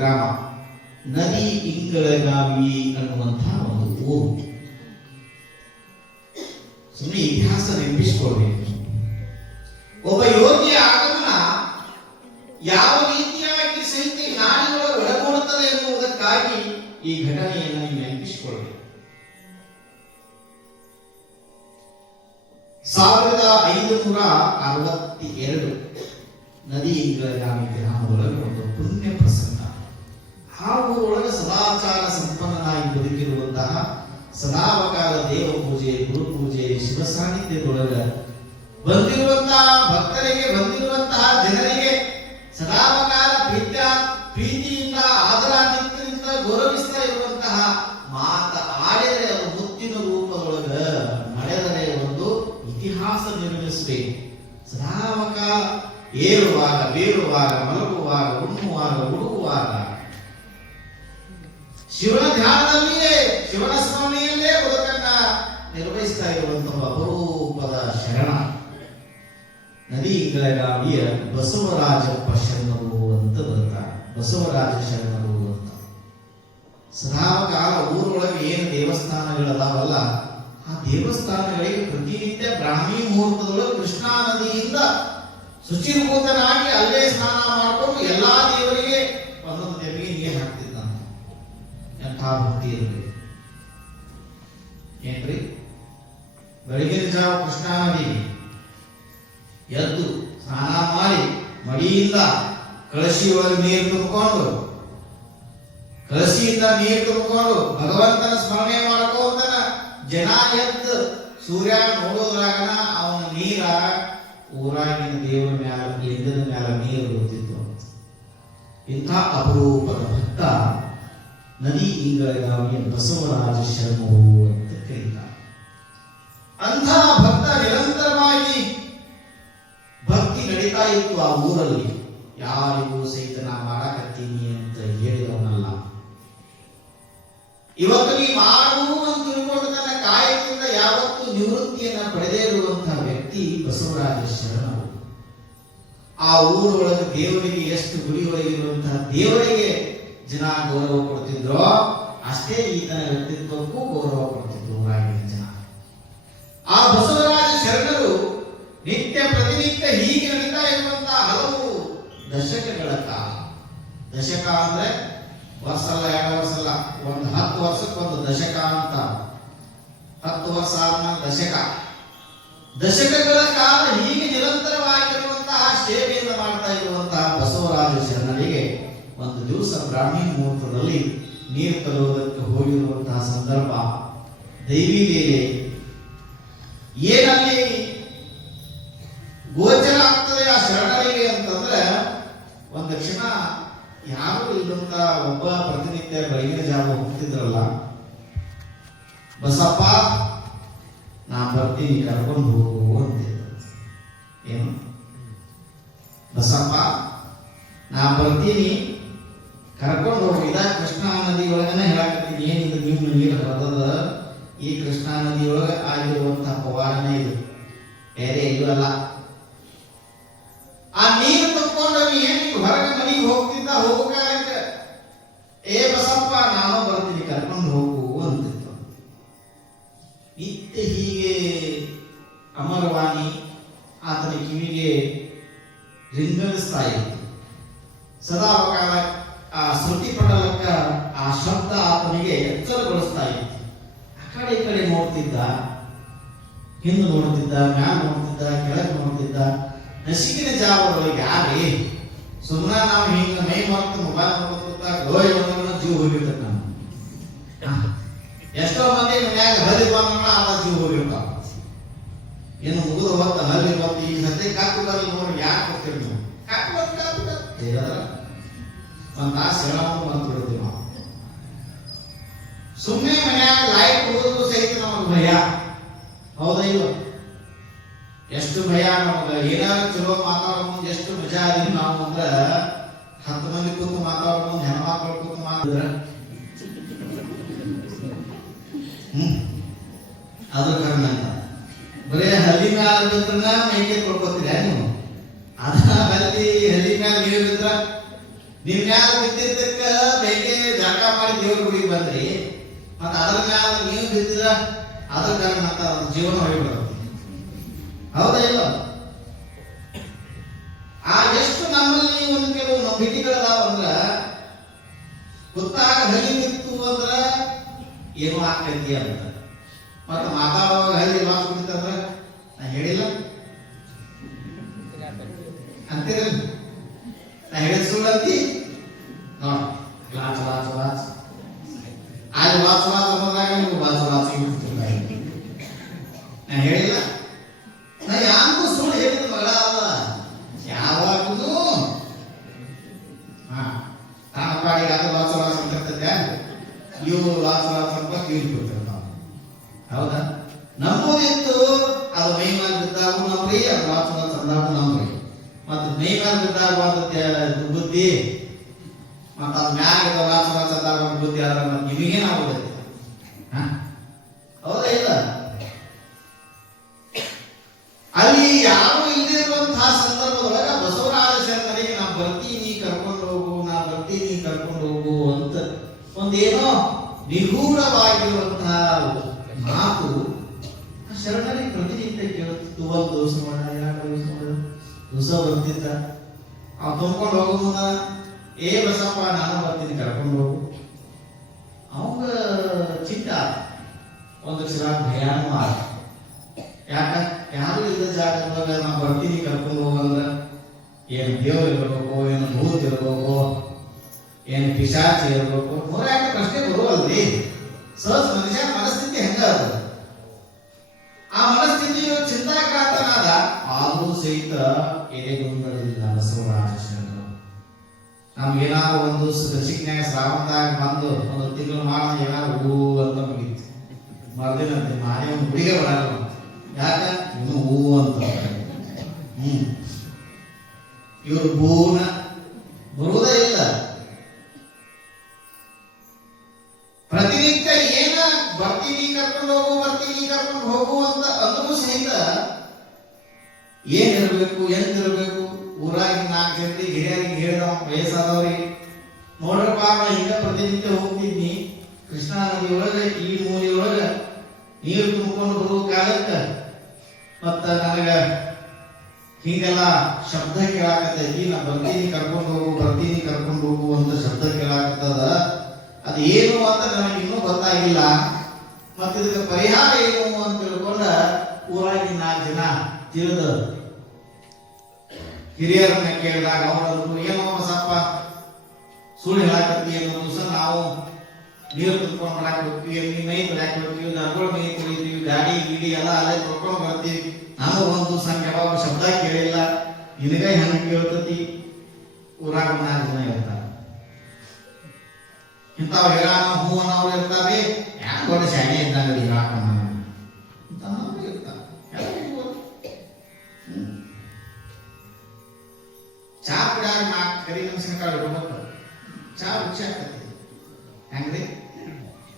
ಗ್ರಾಮ ನದಿ ಇಂಗಳಗಾವಿ ಅನ್ನುವಂತಹ ಒಂದು ಊರು. ಸುಮ್ಮನೆ ಇತಿಹಾಸ ನೆನಪಿಸಿಕೊಳ್ಬೇಕು. ಒಬ್ಬ ಯೋಗಿಯ ಆಗಮನ ಯಾವ ರೀತಿಯಾಗಿ ಸಹಿತ ನಾಡಿನೊಳಗೆ ಒಳಗೊಳ್ಳುತ್ತದೆ ಎನ್ನುವುದಕ್ಕಾಗಿ ಈ ಘಟನೆಯನ್ನು ನೀವು ನೆನಪಿಸಿಕೊಳ್ಬೇಕು. 1562 ನದಿ ಇಂಗಳಗಾವಿ ಗ್ರಾಮದೊಳಗೆ ಒಂದು ಪುಣ್ಯ ಪ್ರಸಂಗ. ಆ ಊರೊಳಗೆ ಸದಾಚಾರ ಸಂಪನ್ನನಾಗಿ ಬದುಕಿರುವಂತಹ ಸದಾವಕಾಲ ದೇವ ಪೂಜೆ, ಗುರು ಪೂಜೆ, ಶಿವ ಸಾನ್ನಿಧ್ಯದೊಳಗೆ ಬಂದಿರುವಂತಹ ಭಕ್ತರಿಗೆ, ಬಂದಿರುವಂತಹ ಜನರಿಗೆ ಸದಾವಕಾಲ ಪ್ರೀತಿಯಿಂದ ಆದರಾತಿಥ್ಯದಿಂದ ಗೌರವಿಸ್ತಾ ಇರುವಂತಹ ಮಾತ ಆಡಿದರೆ ಅದು ಮುತ್ತಿನ ರೂಪದೊಳಗ, ನಡೆದರೆ ಒಂದು ಇತಿಹಾಸ ನಿರ್ಮಿಸಬೇಕು. ಸದಾವಕಾಲ ಏರುವಾಗ, ಬೀರುವಾಗ, ಮಲಗುವಾಗ, ಉಣ್ಣುವಾಗ, ಉಡುಗುವಾಗ ಶಿವನ ಧ್ಯಾನದಲ್ಲಿಯೇ, ಶಿವನ ಸ್ಮರಣೆಯಲ್ಲೇ ಬದುಕನ್ನ ನಿರ್ವಹಿಸ್ತಾ ಇರುವಂತಹ ಅಪರೂಪದ ಶರಣ ನದಿ ಇಂಗಳಗಾವಿಯ ಬಸವರಾಜಪ್ಪ ಶರಣರು ಅಂತ ಬರ್ತಾರೆ. ಬಸವರಾಜ ಶರಣರು ಅಂತ ಸದಾಕಾಲ ಊರೊಳಗೆ ಏನು ದೇವಸ್ಥಾನಗಳದಾವಲ್ಲ, ಆ ದೇವಸ್ಥಾನಗಳಿಗೆ ಪ್ರತಿನಿತ್ಯ ಬ್ರಾಹ್ಮಿ ಮುಹೂರ್ತದೊಳಗೆ ಕೃಷ್ಣಾ ನದಿಯಿಂದ ಶುಚಿರ್ಭೂತನಾಗಿ ಅಲ್ಲೇ ಸ್ನಾನ ಮಾಡಿಕೊಂಡು ಎಲ್ಲಾ ದೇವರಿಗೆ ಒಂದೊಂದು ದೇವರಿಗೆ ನೀರು ಹಾಕ್ತಿದ್ದಂತ. ಎಂಥ ಭಕ್ತಿ ಇರಬೇಕು ಏನ್ರಿ. ಬೆಳಗಿನ ಜಾವ ಕೃಷ್ಣಾ ನದಿಗೆ ಎದ್ದು ಸ್ನಾನ ಮಾಡಿ ಮಡಿಯಿಂದ ಕಳಶಿ ಒಳಗೆ ನೀರು ತುಂಬಿಕೊಂಡು, ಕಳಶಿಯಿಂದ ನೀರು ತುಂಬಿಕೊಂಡು ಭಗವಂತನ ಸ್ಮರಣೆ ಮಾಡ್ಕೋತಾನ ಜನ ಎದ್ದು ಸೂರ್ಯ ನೋಡೋದ್ರಾಗನ ಅವನ ನೀರ ಊರಾಗಿನ ದೇವರ ಮ್ಯಾಲ, ಲಿಂಗದ ಮ್ಯಾಲ ನೀರು ಬರುತ್ತಿತ್ತು. ಇಂಥ ಅಪರೂಪದ ಭಕ್ತ ನದಿ ಇಂಗಳಗಾವಿಯ ಬಸವರಾಜ ಶರಣರು ಅಂತ ಕರೀತಾರೆ. ಅಂಥ ಭಕ್ತ ನಿರಂತರವಾಗಿ ಭಕ್ತಿ ನಡೀತಾ ಇತ್ತು ಆ ಊರಲ್ಲಿ. ಯಾರಿಗೂ ಸಹಿತ ನಾ ಮಾಡಕತ್ತೀನಿ ಅಂತ ಹೇಳಿದವನಲ್ಲ. ಇವತ್ತು ನೀ ಮಾಡು ಅಂತ ತಿಳ್ಕೊಂಡು ತನ್ನ ಕಾಯಕದಿಂದ ಯಾವತ್ತೂ ನಿವೃತ್ತಿಯನ್ನ ಪಡೆದೇ ಇರುವಂತಹ ವ್ಯಕ್ತಿ ಬಸವರಾಜ ಶರಣರು. ಆ ಊರೊಳಗೆ ದೇವರಿಗೆ ಎಷ್ಟು ಗುಡಿ ಒಳಗಿರುವಂತಹ ದೇವರಿಗೆ ಜನ ಗೌರವ ಕೊಡ್ತಿದ್ರೋ ಅಷ್ಟೇ ಈತನ ವ್ಯಕ್ತಿತ್ವಕ್ಕೂ ಗೌರವ ಕೊಡ್ತಿದ್ರು ಊರಾಗಿನ ಜನ. ಆ ಬಸವರಾಜ ಶರಣರು ನಿತ್ಯ ಪ್ರತಿನಿತ್ಯ ಹೀಗೆ ನಡೀತಾ ಇರುವಂತಹ ಹಲವು ದಶಕಗಳ ಕಾಲ. ದಶಕ ಅಂದ್ರೆ ವರ್ಷ ಅಲ್ಲ, 2 ವರ್ಷ ಅಲ್ಲ, ಒಂದು 10 ವರ್ಷಕ್ಕೊಂದು ದಶಕ ಅಂತ. 10 ವರ್ಷ ಆದ್ಮೇಲೆ ದಶಕ. ದಶಕಗಳ ಕಾಲ ಹೀಗೆ ನಿರಂತರವಾಗಿರುವಂತಹ ಸೇವೆಯನ್ನು ಮಾಡ್ತಾ ಇರುವಂತಹ ಬಸವರಾಜ ಶರಣರಿಗೆ ಒಂದು ದಿವಸ ಬ್ರಾಹ್ಮಿ ಮುಹೂರ್ತದಲ್ಲಿ ನೀರು ತರುವುದಕ್ಕೆ ಹೋಗಿರುವಂತಹ ಸಂದರ್ಭ, ದೈವಿ ಲೀಲೆ ಏನಲ್ಲಿ ಗೋಚರ ಆಗ್ತದೆ ಆ ಶರಣರಿಗೆ ಅಂತಂದ್ರೆ, ಒಂದು ಕ್ಷಣ ಯಾರು ಇಲ್ಲಂತ ಒಬ್ಬ ಪ್ರತಿನಿತ್ಯ ಬೆಳಗಿನ ಜಾವ ಹೋಗ್ತಿದ್ರಲ್ಲ, ಬಸಪ್ಪ ನಾ ಬರ್ತೀನಿ ಕರ್ಕೊಂಡು ಹೋಗು ಅಂತಿದ್ದ. ಏನು ಬಸಪ್ಪ ನಾ ಬರ್ತೀನಿ ಕರ್ಕೊಂಡು ಹೋಗಿ. ಇದ ಕೃಷ್ಣಾ ನದಿ ಒಳಗನೆ ಹೇಳಕತ್ತೀನಿ. ಏನಿದು ನಿಮ್ಮ ನೀರು ಹರಿದದ, ಈ ಕೃಷ್ಣಾ ನದಿಯೊಳಗೆ ಆಗಿರುವಂತಹ ಪವಾಡನೆ ಇದು, ಬೇರೆ ಇದು ಅಲ್ಲ. ಆ ನೀರು ತಕ್ಕೊಂಡು ಏನು ಹೊರಗೆ ಮನೆಗೆ ಹೋಗ್ತಿದ್ದ, ಹೋಗೋ ಕಾಲಕ್ಕೆ ಏ ಬಸಪ್ಪ ನಾನು ಬರ್ತೀನಿ ಕರ್ಕೊಂಡು ಹೋಗು ಅಂತಿತ್ತು. ನಿತ್ಯ ಹೀಗೆ ಅಮರವಾಣಿ ಆತನ ಕಿವಿಗೆ ರಿಂಗಣಿಸ್ತಾ ಇತ್ತು. ಸದಾ ಕಾಲ ಆ ಶ್ರುತಿ ಪಟಲಕ್ಕ ಆ ಶಬ್ದ ಆತನಿಗೆ ಎಚ್ಚರಗೊಳಿಸ್ತಾ ಇತ್ತು. ಆ ಕಡೆ ಈ ಕಡೆ ನೋಡ್ತಿದ್ದ, ಹಿಂದೆ ನೋಡ್ತಿದ್ದ, ಮ್ಯಾಲ ನೋಡ್ತಿದ್ದ, ಕೆಳಗೆ ನೋಡ್ತಿದ್ದ. ನಸಿಕಿನ ಜಾವದೊಳಗೆ ಯಾರೇ ಸುಮ್ಮನೆ ನಾವು ಹಿಂಗ ಮೈ ಮಾಡ್ತು ಮೊಬೈಲ್ ನೋಡ್ಕೊತ ಗೋಯ್ ಜೀವ ಹೋಗಿರ್ತದೆ. ನಾವು ಎಷ್ಟೋ ಮಂದಿ ಮನ್ಯಾಗ ಹರಿ ಬಂದ ಆದ ಜೀವ ಹೋಗಿರ್ತಾವ. ಏನು ಮುಗಿದು ಹೊತ್ತ ಹರಿ ಬಂದು ಈಗ ಸದ್ಯ ಕಾಕು ಬರಲಿ ನೋಡಿ ಯಾಕೆ ಹೋಗ್ತೀರಿ ನೀವು? ಕಾಕು ಒಂದು ತಾಸು ಹೇಳೋದು ಬಂದು ಬಿಡುತ್ತೀವಿ ನಾವು. ಸುಮ್ಮನೆ ಮನ್ಯಾಗ ಲೈಟ್ ಹೋಗೋದು ಸಹಿತ ನಮಗೆ ಭಯ. ಹೌದಾ ಇಲ್ಲ? ಎಷ್ಟು ಭಯ ನಮಗೆ. ಏನಾದ್ರು ಚಲೋ ಮಾತಾಡೋ ಮುಂದೆ ಎಷ್ಟು ಮಜಾ ಅದೀವಿ ನಾವು ಅಂದ್ರೆ, 10 ಮಂದಿ ಕೂತು ಮಾತಾಡೋ ಮುಂದೆ ಹೆಣ್ಮಕ್ಳು ಕೂತು ಮಾತಾಡಿದ್ರೆ ಅದು ಕಾರಣ ಅಂತ. ಬರೀ ಹಲ್ಲಿ ಮ್ಯಾಲ ಬಿದ್ರನ ಮೈಕೆ ಕೊಡ್ಕೋತೀರ ನೀವು? ಅದನ್ನ ಹಲ್ಲಿ ಮ್ಯಾಲ ನೀರು ಬಿದ್ರ ನಿಮ್ ಮ್ಯಾಲ ಬಿದ್ದಿದ್ದಕ್ಕ ಬೇಕೆ ಜಳಕ ಮಾಡಿ ದೇವ್ರ ಗುಡಿಗೆ ಬಂದ್ರಿ, ಮತ್ತ ಅದ್ರ ಮ್ಯಾಲ ನೀವು ಬಿದ್ದಿರ ಅದ್ರ ಕಾರಣ ಮತ್ತ ಜೀವನ ಹೋಗ್ಬಿಡೋದು. ಹೌದಾ ಇಲ್ಲ? ಆ ಎಷ್ಟು ನಮ್ಮಲ್ಲಿ ಒಂದು ಕೆಲವು ನಂಬಿಕೆಗಳದಾವ ಅಂದ್ರ, ಗೊತ್ತಾಗ ಹಳಿ ಬಿತ್ತು ಅಂದ್ರ ಏನೋ ಆಗ್ತೈತಿ ಅಂತ, ಮತ್ತ ಮಾತಾಡುವಾಗ ಹಳ್ಳಿ ಮಾತು ಬಿಡ್ತಂದ್ರ ನಾ ಹೇಳಿಲ್ಲ ಅಂತೀರಲ್ಲ, ನಾ ಹೇಳಿದ ಸುಳ್ಳಂತಿ ನೋಡಿ ಲಾಚ್ ಲಾಚ್ ಲಾಚ್ ಅಲ್ಲಿ ವಾಚ್ ವಾಚ್ ಅನ್ನೋದ್ರಾಗ ನೀವು ವಾಚ್ ವಾಚ್ ನಾ ಹೇಳಿಲ್ಲ, ನಾ ಯಾರಿಗೂ ಸುಳ್ಳು ಹೇಳಿದ ಮಗಳ ಅಲ್ಲ. ಯಾವಾಗೂ ತಾನ ಪಾಡಿಗೆ ಅದು ವಾಚ್ ವಾಚ್ ಅಂತ ಇರ್ತದೆ, ಇವು ವಾಚ್ ವಾಚ್ ಅಂತ ಕೇಳ್ಕೊಡ್ತಾರೆ ನಾವು. ಹೌದಾ? ನಂಬೋದಿತ್ತು ಅದು ಮೈ ಮೇಲೆ ಬಿದ್ದಾಗೂ ನಂಬ್ರಿ, ಅದು ವಾಚ್ ವಾಚ್ ಅಂದಾಗೂ ನಂಬ್ರಿ. ಮತ್ತು ಮೈ ಮೇಲೆ ಬಿದ್ದಾಗುವಂತ ಬುದ್ಧಿ ಮತ್ತು ಅದು ಮ್ಯಾಗ ವಾಚ ವಾಚ ಅಂದಾಗ ಬುದ್ಧಿ ಆದ್ರೆ ಮತ್ತೆ ನಿಮಗೇನಾಗೋದೈತಿ? ಹೌದಾ ಇಲ್ಲ? ಅಲ್ಲಿ ಯಾರು ಇಲ್ಲದೆ ಇರುವಂತಹ ಸಂದರ್ಭದೊಳಗ ಬಸವರಾಜ ಶರಣರಿಗೆ ನಾ ಬರ್ತೀನಿ ಕರ್ಕೊಂಡು ಹೋಗು, ನಾ ಬರ್ತೀನಿ ಕರ್ಕೊಂಡು ಹೋಗು ಅಂತ ಒಂದೇನೋ ನಿಗೂಢವಾಗಿರುವಂತಹ ಮಾತು ಶರಣರಿಗೆ ಪ್ರತಿನಿತ್ಯ ಕೇಳುತ್ತಿತ್ತು. ಒಂದು ದಿವಸ ಮಾಡ, ಎರಡು ದಿವಸ ಮಾಡ, ದಿವಸ ಬರ್ತಿದ್ದ. ಅವ್ ತುಂಬ್ಕೊಂಡು ಹೋಗುದ, ಏ ಬಸಪ್ಪ ನಾನು ಬರ್ತೀನಿ ಕರ್ಕೊಂಡು ಹೋಗು. ಅವಾಗ ಚಿಂತ ಒಂದು ಕ್ಷಣ ಭಯಾನೂ ಆಗ. ಯಾಕ ಯಾರು ಇಲ್ಲದ ಜಾಗದಾಗ ನಾ ಬರ್ತೀನಿ ಕರ್ಕೊಂಡು ಹೋಗಂದ್ರ ಏನು ದೇವ್ರು ಇರ್ಬೇಕು, ಏನು ಭೂತ ಇರ್ಬೇಕು, ಏನು ಪಿಶಾಚಿ ಇರ್ಬೇಕು, ಹೋರಾಟ ಪ್ರಶ್ನೆ ಬರುವಲ್ರಿ. ಸಹಜ ಮನುಷ್ಯ ಮನಸ್ಥಿತಿ ಹೆಂಗ ಅದು, ಆ ಮನಸ್ಥಿತಿಯು ಚಿಂತಾಕ್ರಾಂತನಾದ. ಆದರೂ ಸಹಿತ ಎದೆಗೊಂದಲಿಲ್ಲ ಬಸವರಾಜ ಶರಣರು. ನಮ್ಗೇನಾದ್ರು ಒಂದು ದಶಿನ್ಯಾಗ ಶ್ರಾವಣದಾಗ ಬಂದು ಒಂದು ತಿಂಗಳು ಮಾಡ ಏನಾದ್ರು ಹೂ ಅಂತ ಮುಗಿತು, ಮರ್ದಿನಂತೆ ಮಾನೇ ಒಂದು ಗುಡಿಗೆ ಬರಲ್ಲ. ಯಾಕ ಇನ್ನು ಹೂ ಅಂತ ಇವ್ರು ಭೂನ ಬರುವುದೇ ಇಲ್ಲ. ಪ್ರತಿನಿತ್ಯ ಏನ ಬರ್ತೀನಿ ಕರ್ಕೊಂಡು ಹೋಗು, ಬರ್ತೀನಿ ಕರ್ಕೊಂಡು ಹೋಗು ಅಂತ ಅಂದ್ರೂ ಸಹಿತ ಏನಿರ್ಬೇಕು ಎಂತಿರ್ಬೇಕು, ಊರಾಗಿ 4 ಜನರಿಗೆ ಹಿರಿಯರಿಗೆ ಹೇಳಿದವ, ವಯಸ್ಸಾದವ್ರಿಗೆ ನೋಡ್ರಪ್ಪ ಹಿಂಗ ಪ್ರತಿನಿತ್ಯ ಹೋಗ್ತಿದ್ನಿ ಕೃಷ್ಣಾ ನದಿ ಒಳಗೆ, ಈ ಮೂಲಿ ಒಳಗ ನೀರು ತುಂಬಿಕೊಂಡು ಬರುವ ಕಾಲಕ್ಕ ಮತ್ತ ನನಗ ಹಿಂಗೆಲ್ಲ ಶಬ್ದ ಕೇಳಾಕತ್ತೈತಿ, ನಾ ಬರ್ತೀನಿ ಕರ್ಕೊಂಡು ಹೋಗು, ಬರ್ತೀನಿ ಕರ್ಕೊಂಡು ಹೋಗು ಅಂತ ಶಬ್ದ ಕೇಳಾಕತ್ತದ. ಅದು ಏನು ಅಂತ ನನಗೆ ಇನ್ನೂ ಗೊತ್ತಾಗಿಲ್ಲ. ಮತ್ತ ಇದಕ್ಕೆ ಪರಿಹಾರ ಏನು ಅಂತ ತಿಳ್ಕೊಂಡ ಊರಾಗಿ 4 ಜನ ತಿಳಿದ ಹಿರಿಯರನ್ನ ಕೇಳಿದಾಗ ಅವರನ್ನು ಏನೋ ಬಸಪ್ಪ ಸುಳ್ಳು ಹೇಳಾಕತ್ತಿ ಅನ್ನೋ ದಿವಸ ನಾವು ನೀರು ತುಂಬ್ಕೊಂಡು ಮಾಡಾಕ್ ಹೋಗ್ತೀವಿ, ಮೈ ತೊಳ್ಯಾಕ್ ಹೋಗ್ತೀವಿ, ನರ್ಗಳು ಮೈ ತೊಳಿತೀವಿ, ಗಾಡಿ ಗಿಡಿ ಎಲ್ಲ ಅಲ್ಲೇ ತೊಳ್ಕೊಂಡು ಬರ್ತೀವಿ. ನಾನು ಒಂದು ಸಂಖ್ಯೆ ಯಾವಾಗ ಶಬ್ದ ಕೇಳಿಲ್ಲ, ನಿನಗ ಹೆಂಗ್ ಕೇಳ್ತತಿ? ಊರಾಗ 4 ಜನ ಇರ್ತಾರೆ, ಇಂಥವ್ ಹೇಳಾನ ಹೂ ಅನ್ನೋರು ಇರ್ತಾರೆ. ಯಾಕೆ ದೊಡ್ಡ ಶಾಣೆ ಇದ್ದಾಗ ಹೇಳಾಕ ಇರ್ತಾರೆ. ಚಾ ಕುಡಿಯಾಗ 4 ಕರಿ ಮೆಣಸಿನಕಾಳು ಇಡ್ಬೇಕು, ಚಾ ರುಚಿ ಆಗ್ತತಿ. ಹೆಂಗ್ರಿ?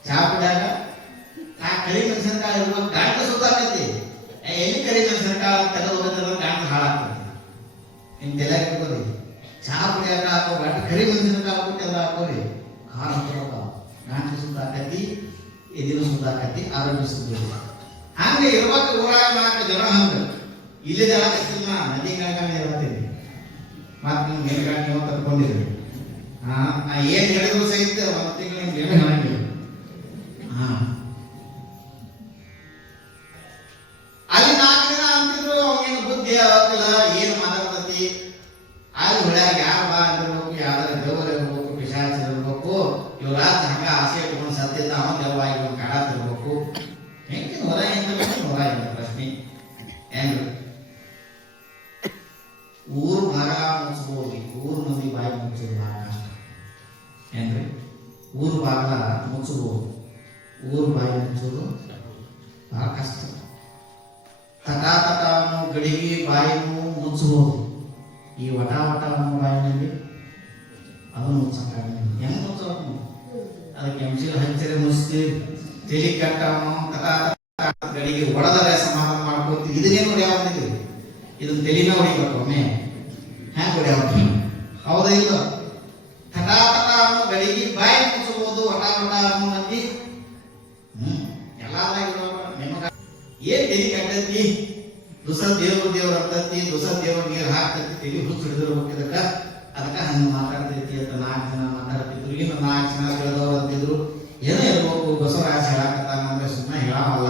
ಚಾ ಕುಡಿಯಾಗ 4 ಕರಿ ಮೆಣಸಿನಕಾಳು ಇರ್ಬೇಕು, ಗಾಂಟ ಸುತ್ತಾಕತಿ. ಎಲ್ಲಿ ಕರಿ ಮೆಣಸಿನಕಾಳು ತೆಗೆದು ಹೋಗಿದ್ರೆ ಗಾಂಟ ಹಾಳಾಗ್ತತಿ. ನಿಮ್ ತಲೆಯಾಗ ಇಟ್ಕೋರಿ, ಚಾ ಕುಡಿಯಾಕ ಹಾಕೋ ಗಾಂಟ ಕರಿ ಮೆಣಸಿನಕಾಳು ಕೊಟ್ಟೆಲ್ಲ ಹಾಕೋರಿ, ಖಾರ ಗಾಂಟ ಸುತ್ತಾಕತಿ, ಎದಿನ ಸುತ್ತಾಕತಿ, ಆರೋಗ್ಯ ಸುತ್ತ. ಹಂಗೆ ಇರ್ಬೇಕು ಊರಾಗ 4 ಜನ. ಹಂಗ ಇಲ್ಲಿ ಜನ ನದಿ ಗಂಗಾನೆ ಇರ್ತೀನಿ, ಮತ್ ನಿಮ್ ಮೇಲ್ಗಾಡಿ ನೀವು ತರ್ಕೊಂಡಿದ್ರಿ. ಏನ್ ಹೇಳಿದ್ರು ಸಹಿತ 1 ತಿಂಗಳು ನಿಮ್ಗೆ ಏನು ಹೇಳಂಗಿಲ್ಲ. ಅಲ್ಲಿ 4 ಜನ ಅಂತಿದ್ರು, ಅವನೇನು ಬುದ್ಧಿ ಆಗಲ್ಲ, ಏನು ಮಾತಾಡ್ತತಿ. ಅಲ್ಲಿ ಹೊಳ್ಯಾಗ ಯಾರು ಬಾ ಅಂದಿರ್ಬೇಕು, ಯಾವ್ದಾರ ದೇವರ ಇರ್ಬೇಕು, ಪಿಶಾಚ ಇರ್ಬೇಕು, ಇವ್ರಾಜ ಹಂಗ ಆಸೆ ಇಟ್ಕೊಂಡು ಸತ್ಯದ ಅವ ದೇವವಾಗಿ ಒಂದು ಕಾಡಾತಿರ್ಬೇಕು. ಹೆಂಗೆ 108 ಪ್ರಶ್ನೆ ಹೆಂಗ್ರಿ? ಊರು ಭಾಗ ಮುಚ್ಚಬಹುದು, ಊರು ಮಂದಿ ಬಾಯಿ ಮುಚ್ಚೋದು ಭಾಳ ಕಷ್ಟ. ಏನ್ರಿ? ಊರು ಭಾಗ ಮುಚ್ಚಬಹುದು, ಊರು ಬಾಯಿ ಮುಚ್ಚೋದು ಭಾಳ ಕಷ್ಟ. ತಟ ಗಡಿಗೆ ಬಾಯಿನೂ ಮುಚ್ಚಬಹುದು, ಈ ವಟ ವಟ ಅನ್ನೋ ಬಾಯಿನಲ್ಲಿ ಅದು ಮುಚ್ಚಕ್ಕಾಗಲ್ಲ. ಹೆಂಗ್ ಮುಚ್ಚಬೇಕು? ಅದಕ್ಕೆ ಎಂಸಿಲ್ ಹಂಚರೆ ಮುಚ್ತೀವಿ, ತೆಲಿ ಕಟ್ಟವನು ತಟ ಗಡಿಗೆ ಹೊಡೆದರೆ ಸಮಾಧಾನ ಮಾಡ್ಕೋತೀವಿ. ಇದನ್ನೇ ನೋಡಿ ಯಾವ್ದಿದೆ, ಇದನ್ನ ತೆಲಿನ ಹೊಡಿಬೇಕು. ಒಮ್ಮೆ ಹ್ಯಾಂಗ ಹೊಡಿ? ಹೌದಾ ಇಲ್ಲ? ಥಟಾಥಟ ಅನ್ನೋ ಗಡಿಗೆ ಬಾಯಿ ಮುಚ್ಚಬಹುದು, ವಟ ವಟ ಅನ್ನೋ ಮಂದಿ ಎಲ್ಲಾದ್ರಾಗ ನಿಮಗ ಏನ್ ತೆಲಿ ಕಟ್ಟೈತಿ, ದುಸ ದೇವ್ರ ಅಂತತಿ, ದುಸ ದೇವ್ರ ನೀರ್ ಹಾಕ್ತೈತಿ, ತೆಲಿ ಹುಚ್ಚು ಹಿಡಿದಿರ್ಬೇಕು ಇದಕ್ಕ, ಅದಕ್ಕ ಹಂಗ ಮಾತಾಡ್ತೈತಿ ಅಂತ 4 ಜನ ಮಾತಾಡ್ತಿದ್ರು. ಇನ್ನು 4 ಜನ ಬೆಳೆದವ್ರು ಅಂತಿದ್ರು. ಏನೋ ಇರ್ಬೇಕು, ಬಸವರಾಜ್ ಹೇಳಾಕತ್ತಾನ ಅಂದ್ರೆ ಸುಮ್ಮನೆ ಹೇಳಲ್ಲ.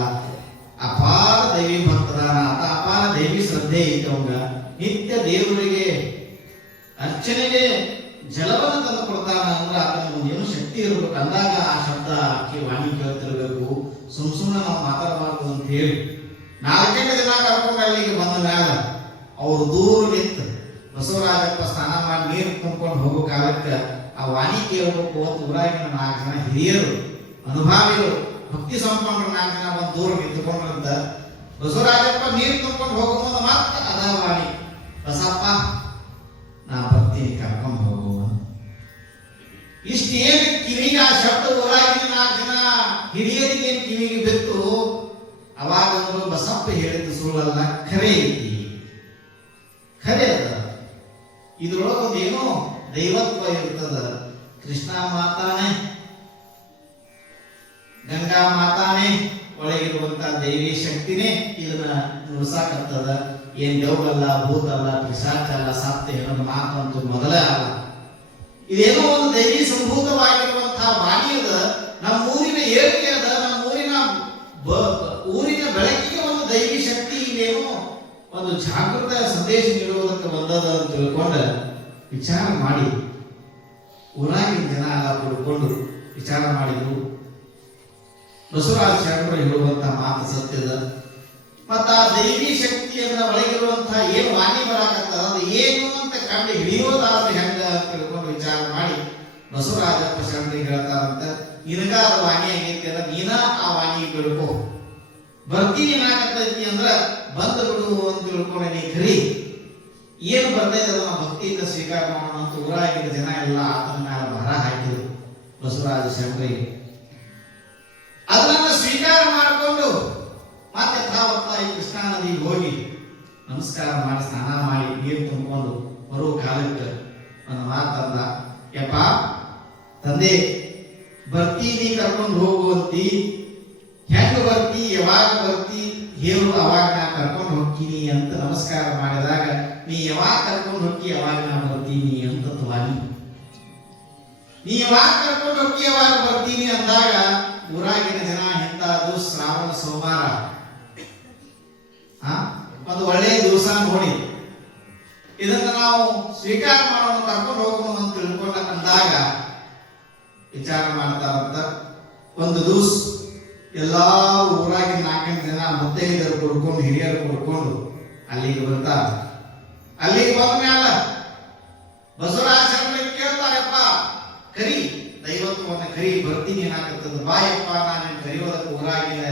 ಅಪಾರ ದೈವಿ ಭಕ್ತದಾನ ಆತ, ಅಪಾರ ದೈವಿ ಶ್ರದ್ಧೆ ಐತಿ ಅವಂಗ. ನಿತ್ಯ ದೇವರಿಗೆ ಅರ್ಚನೆಗೆ ಜಲವನ್ನು ತಂದು ಕೊಡ್ತಾನ ಅಂದ್ರೆ ಆತನ ಏನು ಶಕ್ತಿ ಇರ್ಬೇಕು. ಅಂದಾಗ ಆ ಶಬ್ದ ವಾಣಿ ಕೇಳ್ತಿರ್ಬೇಕು. ಸುಮ್ಮನೆ ನಾವು ಮಾತಾಡಬಾರ್ದು ಅಂತ ಹೇಳಿ 4 ಜನ ಕರ್ಕೊಂಡು ಅಲ್ಲಿಗೆ ಬಂದ ಮ್ಯಾಲ ಅವ್ರು ದೂರ ನಿಂತು ಬಸವರಾಜಪ್ಪ ಸ್ನಾನ ಮಾಡಿ ನೀರು ತುಂಬ್ಕೊಂಡು ಹೋಗೋ ಕಾಲಕ್ಕೆ ಆ ವಾಣಿ ಕೇಳಬೇಕು ಅಂತ ಊರಾಗಿನ 4 ಜನ ಹಿರಿಯರು, ಅನುಭಾವಿಗಳು, ಭಕ್ತಿ ಸಂಪನ್ನರು 4 ಜನ ಬಂದು ದೂರ ನಿಂತುಕೊಂಡ್ರಂತ ಬಸವರಾಜಪ್ಪ ನೀರು ತುಂಬ್ಕೊಂಡು ಹೋಗೋ ಮುಂದೆ ಮಾತ್ರ ಅದ ವಾಣಿ, ಬಸಪ್ಪ ನಾ ಬರ್ತೀನಿ ಕರ್ಕೊಂಡು ಹೋಗುವ. ಇಷ್ಟೇನು ಕಿವಿಗೆ ಆ ಶಬ್ದ ಊರಾಗಿನ 4 ಜನ ಹಿರಿಯರಿಗೆ ಕಿವಿಗೆ ಬಿತ್ತು. ಅವಾಗ ಬಸಪ್ಪ ಹೇಳಿದ್ದು ಸುಳ್ಳಲ್ಲ, ಖರೆ ಐತಿ, ಖರೆ ಅದ. ಇದ್ರೊಳಗೊಂದು ಏನೋ ದೈವತ್ವ ಇರ್ತದ. ಕೃಷ್ಣ ಮಾತಾನೆ, ಗಂಗಾ ಮಾತಾನೆ ಒಳಗಿರುವಂತ ದೈವಿ ಶಕ್ತಿನೇ ಇದನ್ನ ನುಡಿಸಾಕತ್ತದ. ಏನ್ ದೇವ್ರಲ್ಲ, ಭೂತಲ್ಲ, ಪಿಶಾಚಲ್ಲ, ಸತ್ಯ ಅನ್ನೋದು ಮಾತಂತೂ ಮೊದಲೇ ಅಲ್ಲ. ಇದೇನೋ ಒಂದು ದೈವಿ ಸಂಭೂತವಾಗಿರುವಂತಹ ವಾಣಿ ಅದ. ನಮ್ಮೂರಿನ ಏರಿಕೆ ಅದ, ನಮ್ಮೂರಿನ ಊರಿನ ಬೆಳಕಿಗೆ ಒಂದು ದೈವಿ ಶಕ್ತಿ ಇಲ್ಲೇನೋ ಒಂದು ಜಾಗೃತ ಸಂದೇಶ ನೀಡುವುದಕ್ಕೆ ಬಂದದ ಅಂತ ತಿಳ್ಕೊಂಡ ವಿಚಾರ ಮಾಡಿ ಊರಾಗಿನ ಜನ ಎಲ್ಲ ಕೂಡಿಕೊಂಡು ವಿಚಾರ ಮಾಡಿದ್ರು. ಬಸವರಾಜ ಶರಣರು ಹೇಳುವಂತಹ ಮಾತು ಸತ್ಯದ. ಮತ್ತ ಆ ದೈವಿ ಶಕ್ತಿಯನ್ನ ಒಳಗಿರುವಂತಹ ಏನು ವಾಣಿ ಬರಾಕತ್ತದ ಅದು ಏನು ಅಂತ ಕಂಡು ಹಿಡಿಯೋದಾದ್ರೆ ಹೆಂಗ ಅಂತ ತಿಳ್ಕೊಂಡು ವಿಚಾರ ಮಾಡಿ ಬಸವರಾಜಪ್ಪ ಶರಣರಿಗೆ ಹೇಳ್ತಾರಂತ, ನಿನಗ ಅದು ವಾಣಿ ಆಗೈತಿ ಅಂದ್ರೆ ನೀನ ಆ ವಾಣಿ ಬಿಡ್ಕೋ, ಬರ್ತೀನಿ ಏನಾಗತ್ತೈತಿ ಅಂದ್ರ ಬಂದ ಬಿಡು ಅಂತ ತಿಳ್ಕೊಂಡು ನೀ ಕರಿ, ಏನು ಬರ್ತೈತೆ ಅದನ್ನ ಭಕ್ತಿಯಿಂದ ಸ್ವೀಕಾರ ಮಾಡೋಣ ಅಂತ ಊರಾಗಿನ ಜನ ಎಲ್ಲ ಆತನ ಮೇಲೆ ಭಾರ ಹಾಕಿದ್ರು ಬಸವರಾಜ ಶರಣರಿಗೆ. ಅದನ್ನ ಸ್ವೀಕಾರ ಮಾಡಿಕೊಂಡು ಮತ್ತೆ ಯಥಾವತ್ತಾಗಿ ಕೃಷ್ಣಾ ನದಿಗೆ ಹೋಗಿ ನಮಸ್ಕಾರ ಮಾಡಿ ಸ್ನಾನ ಮಾಡಿ ನೀರು ತುಂಬಿಕೊಂಡು ಬರುವ ಕಾಲಕ್ಕೆ ನನ್ನ ಮಾತಂದ, ಯಪ್ಪ ತಂದೆ ಬರ್ತೀನಿ ಕರ್ಕೊಂಡು ಹೋಗುವಂತಿ, ಹೆಂಗ ಬರ್ತಿ, ಯಾವಾಗ ಬರ್ತಿ ಹೇಳು, ಅವಾಗ ನಾ ಕರ್ಕೊಂಡು ಹೋಗ್ತೀನಿ ಅಂತ ನಮಸ್ಕಾರ ಮಾಡಿದಾಗ ನೀ ಯಾವಾಗ ಕರ್ಕೊಂಡು ಹೋಗಿ ಯಾವಾಗ ನಾ ಬರ್ತೀನಿ ಅಂತ ವಾಣಿ. ನೀ ಯಾವಾಗ ಕರ್ಕೊಂಡು ಹೋಗಿ ಯಾವಾಗ ಬರ್ತೀನಿ ಅಂದಾಗ ಊರಾಗಿನ ಜನ ಎಂತಾದ್ರು ಶ್ರಾವಣ ಸೋಮವಾರ ಒಂದು ಒಳ್ಳೆಯ ದಿವಸ ನೋಡಿ ಇದನ್ನ ನಾವು ಸ್ವೀಕಾರ ಮಾಡೋಣ, ಕರ್ಕೊಂಡು ಹೋಗೋಣ ಅಂತ ತಿಳ್ಕೊಂಡ ಅಂದಾಗ ವಿಚಾರ ಮಾಡ್ತಾರಂತ. ಒಂದು ದಿವಸ ಎಲ್ಲಾ ಊರಾಗಿನ 4 ಜನ ಮುತ್ತೈದರು ಕೊಡ್ಕೊಂಡು ಹಿರಿಯರು ಕೊಡ್ಕೊಂಡು ಅಲ್ಲಿಗೆ ಬರ್ತಾರ. ಅಲ್ಲಿಗೆ ಬಂದ ಮ್ಯಾಲ ಬಸವರಾಜ ಕೇಳ್ತಾರಪ್ಪ, ಕರಿ ದೈವತ್ವವನ್ನು ಕರಿ, ಬರ್ತೀನಿ ಏನಾಗತ್ತದ, ಬಾಯಪ್ಪ ನಾನು ಕರೆಯೋದಕ್ಕೆ ಊರಾಗಿನ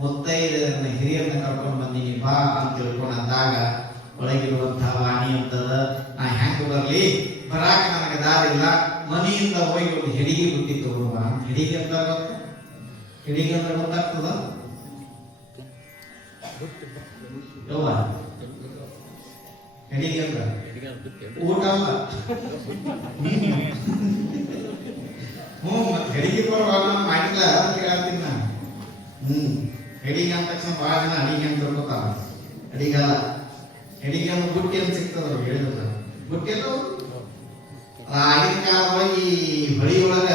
ಮುತ್ತೈದರನ್ನ ಹಿರಿಯರನ್ನ ಕರ್ಕೊಂಡು ಬಂದೀನಿ ಬಾ ಅಂತ ತಿಳ್ಕೊಂಡು ಅಂದಾಗ ಒಳಗಿರುವಂತಹ ವಾಣಿ ಅಂತದ, ನಾ ಹೆಂಗ ಬರ್ಲಿ, ಬರಾಕ ನನಗೆ ದಾರಿ ಇಲ್ಲ, ಮನೆಯಿಂದ ಹೋಗಿ ಒಂದು ಹೆಡಿಗೆ ಬುಟ್ಟಿ ತಗೊಂಡು ಬಾ. ಹೆಡಿಗೆ ಅಂತ ಗೊತ್ತ, ಹೆಡಿಗೆ ಅಂದ್ರೆ ಗೊತ್ತಾಗ್ತದ ಯವ್ವ, ಹೆಡಿಗೆ ಅಂದ್ರ ಊಟ ಅಲ್ಲ. ಮತ್ತೆ ಹೆಡಿಗೆ ಮಾಡಿಲ್ಲ ಅದಕ್ಕೆ ಹೇಳ್ತೀನಿ ನಾನು. ಹೆಡಿಗೆ ಅಂದ ತಕ್ಷಣ ಬಹಳ ಜನ ಅಡಿಗೆ ಅಂತ ತಿಳ್ಕೊತಾರ. ಅಡಿಗಲ್ಲ, ಹೆಡಿಗೆ ಅಂದ್ರೆ ಬುಟ್ಟಿ ಅಂತ ಸಿಗ್ತದ ಹೇಳಿದ್ರ ಬುಟ್ಟಿ ಎಲ್ಲ ಆಗಿನ ಕಾಲದೊಳಗೆ ಈ ಹೊಳಿ ಒಳಗ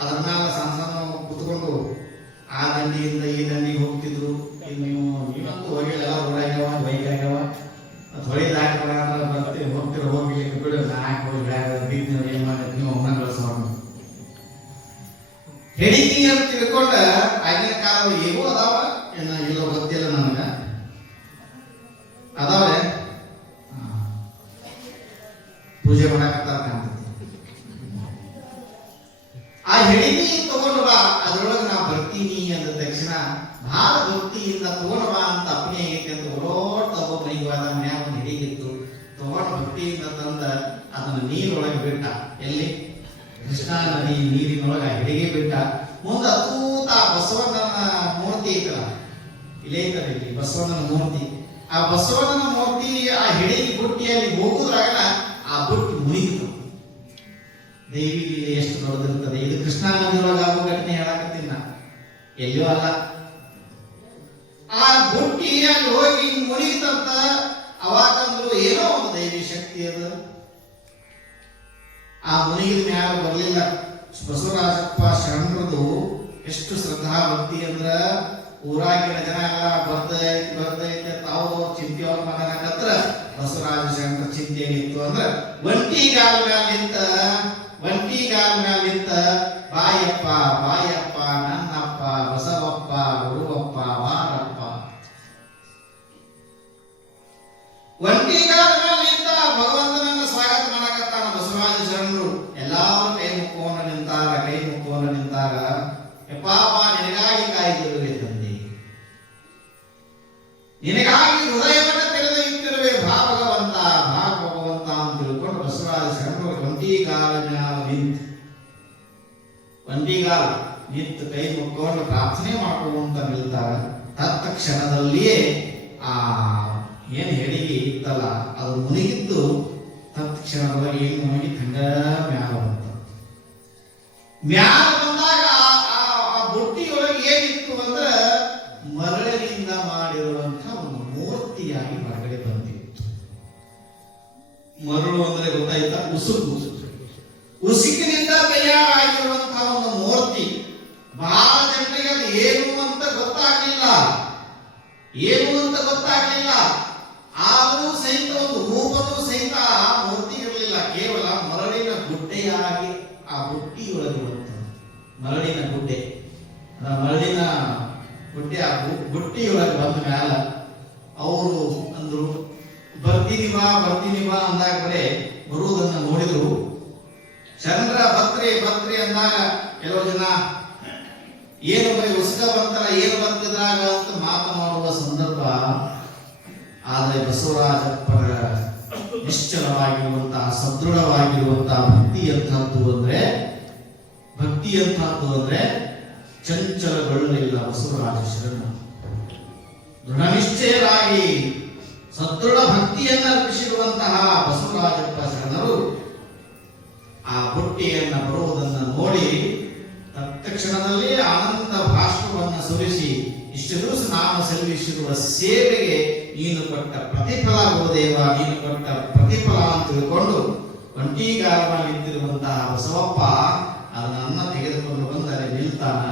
ಅದ್ರ ಮ್ಯಾಲ ಸಣ್ಣ ಸಣ್ಣ ಕುತ್ಕೊಂಡು ಆ ದಂಡಿಯಿಂದ ಈ ದಂಡಿಗೆ ಹೋಗ್ತಿದ್ರು. ನೀವಂತೂ ಹೋಗಿಲ್ಲ, ರೋಡಾಗ್ಯಾವ, ಬೈಕ್ ಆಗ್ಯಾವ, ಹೊಳಿ ದಾಟಿ ಬರ್ತೀವಿ, ಹೋಗ್ತಿರ ಹೋಗ್ಲಿಕ್ಕೆ ಬಿಡು, ನಾಲ್ಕು ಹೋಗಿ ಏನ್ ಮಾಡಿದ್ ನೀವು ಅವನ್ನ ಕಳಿಸೋಣ. ಹೆಡಿಗೆ ಅಂತ ತಿಳ್ಕೊಂಡ ಆಗಿನ ಕಾಲ ಹೇಗೋ ಅದಾವ ಇಲ್ಲ ಗೊತ್ತಿಲ್ಲ ನನಗ, ಅದಾವೆ ಪೂಜೆ ಮಾಡಕತ್ತಾರ ಕಾಣ್ತೈತಿ. ಆ ಹೆಡಿಗೆ ತಗೊಂಡು ಬಾ, ಅದ್ರೊಳಗೆ ನಾ ಬರ್ತೀನಿ ಅಂದ ತಕ್ಷಣ ಭಾಳ ಭಕ್ತಿಯಿಂದ ತಗೊಂಡು ಬಾ ಅಂತ ಅಪ್ಪಣೆ ಆಗೈತಿ ಅಂತ ಓಡೋಡ್ ತಗೊಂಡ್ ಮನೆಗೆ ಹೋದ. ಮನ್ಯಾಗ ಒಂದು ಹಿಡಿಗಿತ್ತು, ತಗೊಂಡು ಭಕ್ತಿಯಿಂದ ತಂದ ಅದನ್ನ ನೀರೊಳಗೆ ಬಿಟ್ಟ. ಎಲ್ಲಿ? ಕೃಷ್ಣಾ ನದಿ ನೀರಿನೊಳಗ ಹಿಡಿಗೆ ಬಿಟ್ಟ. ಮುಂದೆ ಅತೂತ ಬಸವಣ್ಣನ ಮೂರ್ತಿ ಐತಲ್ಲ, ಇಲ್ಲೇ ಐತಲ್ಲ ಇಲ್ಲಿ ಬಸವಣ್ಣನ ಮೂರ್ತಿ. ಆ ಬಸವಣ್ಣನ ಮೂರ್ತಿ ಆ ಹಿಡಿಗೆ ಬುಟ್ಟಿಯಲ್ಲಿ ಹೋಗುದ್ರಾಗ ಆ ಬುಟ್ಟಿ ಮುನಿಗಿತು. ದೇವಿ ಲೀಲೆ ಎಷ್ಟು ದೊಡ್ಡದಿರ್ತದೆ. ಇದು ಕೃಷ್ಣಾ ನದಿಯೊಳಗೆ ಆಗೋ ಘಟನೆ ಹೇಳಕತ್ತೀನಿ ನಾ, ಎಲ್ಲಿಯೂ ಅಲ್ಲ. ಆ ಬುಟ್ಟಿಯಲ್ಲಿ ಹೋಗಿ ಮುನಿಗಿತಂತ. ಅವಾಗಂದ್ರು ಏನೋ ಒಂದು ದೈವಿ ಶಕ್ತಿ ಅದು. ಆ ಮುನಿಗಿದ ಮ್ಯಾಲ ಬರ್ಲಿಲ್ಲ. ಬಸವರಾಜಪ್ಪ ಶರಣರದು ಎಷ್ಟು ಶ್ರದ್ಧಾ ಭಕ್ತಿ ಅಂದ್ರ ಊರಾಗಿನ ಜನ ಎಲ್ಲ ಬರ್ದೈತೆ ತಾವು ಚಿಂತೆಯವ್ರ ಮಗನಕತ್ರ ಬಸವರಾಜ ಶರಣರ ಚಿಂತೆ ಏನಿತ್ತು ಅಂದ್ರ ಒಂಟಿಗಾಲ ಮ್ಯಾಲ ನಿಂತ ಬಾಯಪ್ಪ ಬಾಯಪ್ಪ ನನ್ನಪ್ಪ ಬಸವಪ್ಪ ಗುರುವಪ್ಪ ಬಾರಪ್ಪ. ಒಂಟಿಗಾಲ ಮ್ಯಾಲ ನಿಂತ ಭಗವಂತನನ್ನ ಸ್ವಾಗತ ಮಾಡಕತ್ತಾನ ಬಸವರಾಜ ಶರಣರು. ಎಲ್ಲಾರು ಕೈ ಮುಕ್ಕೊಂಡು ನಿಂತಾಗ ಯಪ್ಪಾಪ ನಿನಗಾಗಿ ಕಾಯ್ದಿರುವೆ ತಂದೆ, ನಿನಗಾಗಿ ಹೃದಯವನ್ನು ತೆರೆದು ಇಟ್ಟಿರುವೆ ಭಾ ಭಗವಂತ ಅಂತ ತಿಳ್ಕೊಂಡು ಬಸವರಾಜ ಶರಣರು ಒಂಟಿಗಾಲ ನಿಂತು ಕೈ ಮುಕ್ಕೊಂಡು ಪ್ರಾರ್ಥನೆ ಮಾಡ್ಕೊಂತ ನಿಲ್ತಾರ. ತತ್ಕ್ಷಣದಲ್ಲಿಯೇ ಆ ಏನ್ ಹೆಡಿಗೆ ಇತ್ತಲ್ಲ ಅದು ಮುನಿಗಿದ್ದು ತತ್ಕ್ಷಣದೊಳಗೆ ಏನು ಮುನಿಗಿ ತಂಡ ಮ್ಯಾಲ ಬಂದಾಗ ಆ ಬುಟ್ಟಿಯೊಳಗೆ ಏನಿತ್ತು ಅಂದ್ರ ಮರಳಿನಿಂದ ಮಾಡಿರುವಂತ ಒಂದು ಮೂರ್ತಿಯಾಗಿ ಹೊರಗಡೆ ಬಂದಿತ್ತು. ಮರಳು ಅಂದ್ರೆ ಗೊತ್ತಾಯ್ತಾ? ಉಸುಕಿನಿಂದ ತಯಾರಾಗಿರುವಂತಹ ಒಂದು ಮೂರ್ತಿ. ಬಹಳ ಜನರಿಗೆ ಅದು ಏನು ಅಂತ ಗೊತ್ತಾಗ್ಲಿಲ್ಲ. ಆದರೂ ಸಹಿತ ಒಂದು ರೂಪದೂ ಸಹಿತ ಆ ಮೂರ್ತಿ ಇರಲಿಲ್ಲ. ಕೇವಲ ಮರಳಿನ ಗುಡ್ಡೆಯಾಗಿ ಆ ಬುಟ್ಟಿಯೊಳಗೆ ಮರಳಿನ ಗುಡ್ಡೆ ಆ ಬುಟ್ಟಿಯೊಳಗೆ ಬಂದ ಮ್ಯಾಲ ಅವರು ಅಂದ್ರು ಬರ್ತೀನಿ ಬಾ ಅಂದಾಗ ಬರೇ ಬರುವುದನ್ನ ನೋಡಿದ್ರು. ಚಂದ್ರ ಭಕ್ತ್ರಿ ಅಂದಾಗ ಕೆಲವು ಜನ ಏನು ಬರೀ ಉಸ್ಕ ಬಂತಲ್ಲ, ಏನು ಬರ್ತಿದ್ರಾಗ ಅಂತ ಮಾತನಾಡುವ ಸಂದರ್ಭ. ಆದರೆ ಬಸವರಾಜಪ್ಪರ ನಿಶ್ಚಲವಾಗಿರುವಂತಹ ಸದೃಢವಾಗಿರುವಂತಹ ಭಕ್ತಿ ಎಂತಹದ್ದು ಅಂದ್ರೆ ಚಂಚಲಗೊಳ್ಳಲಿಲ್ಲ. ಬಸವರಾಜ ಶರಣ ದೃಢ ನಿಶ್ಚಯರಾಗಿ ಸದೃಢ ಭಕ್ತಿಯನ್ನ ಅರ್ಪಿಸಿರುವಂತಹ ಬಸವರಾಜಪ್ಪ ಶರಣರು ಆ ಬುಟ್ಟಿಯನ್ನ ಬರುವುದನ್ನ ನೋಡಿ ತತ್ಕ್ಷಣದಲ್ಲಿ ಆನಂದ ಭಾಷ್ಪವನ್ನು ಸುರಿಸಿ, ಇಷ್ಟು ದಿವಸ ನಾನು ಸಲ್ಲಿಸಿರುವ ಸೇವೆಗೆ ನೀನು ಕೊಟ್ಟ ಪ್ರತಿಫಲ ಗೋದೇವ, ನೀನು ಕೊಟ್ಟ ಪ್ರತಿಫಲ ಅಂತ ತಿಳ್ಕೊಂಡು ಒಂಟಿಗಾಲ ನಿಂತಿರುವಂತಹ ಬಸವಪ್ಪ ಅದನ್ನ ತೆಗೆದುಕೊಂಡು ಬಂದರೆ ನಿಲ್ತಾನ.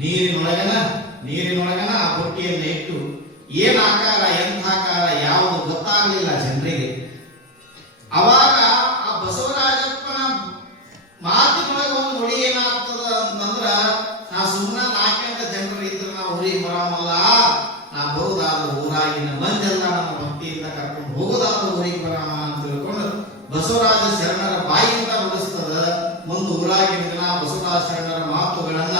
ನೀರಿನೊಳಗನ ಆ ಬುಟ್ಟಿಯನ್ನ ಇಟ್ಟು ಏನ್ ಆಕಾರ ಎಂಥ ಆಕಾರ ಯಾವುದು ಗೊತ್ತಾಗಲಿಲ್ಲ ಜನರಿಗೆ. ಅವಾಗ ಆ ಬಸವರಾಜಪ್ಪನ ಮಾತಿನೊಳಗೆ ಒಂದು ನುಡಿ ಏನಾಗ್ತದ ಅಂತಂದ್ರ, ನಾ ಸುಮ್ಮನೆ ನಾಲ್ಕಂತ ಜನರು ಇದ್ರೆ ನಾವು ಊರಿಗೆ ಬರೋಮಲ್ಲ, ನಾ ಬರುದಾದ ಊರಾಗಿನ ಮಂದೆಲ್ಲ ನಮ್ಮ ಭಕ್ತಿಯಿಂದ ಕರ್ಕೊಂಡು ಹೋಗುದಾದ ಊರಿಗೆ ಬರೋಣ ಅಂತ ತಿಳ್ಕೊಂಡು ಬಸವರಾಜ ಶರಣರ ಬಾಯಿಯಿಂದ ನುಡಿಸ್ತದ. ಮುಂದೆ ಊರಾಗಿನ ಜನ ಬಸವರಾಜ ಶರಣರ ಮಾತುಗಳನ್ನ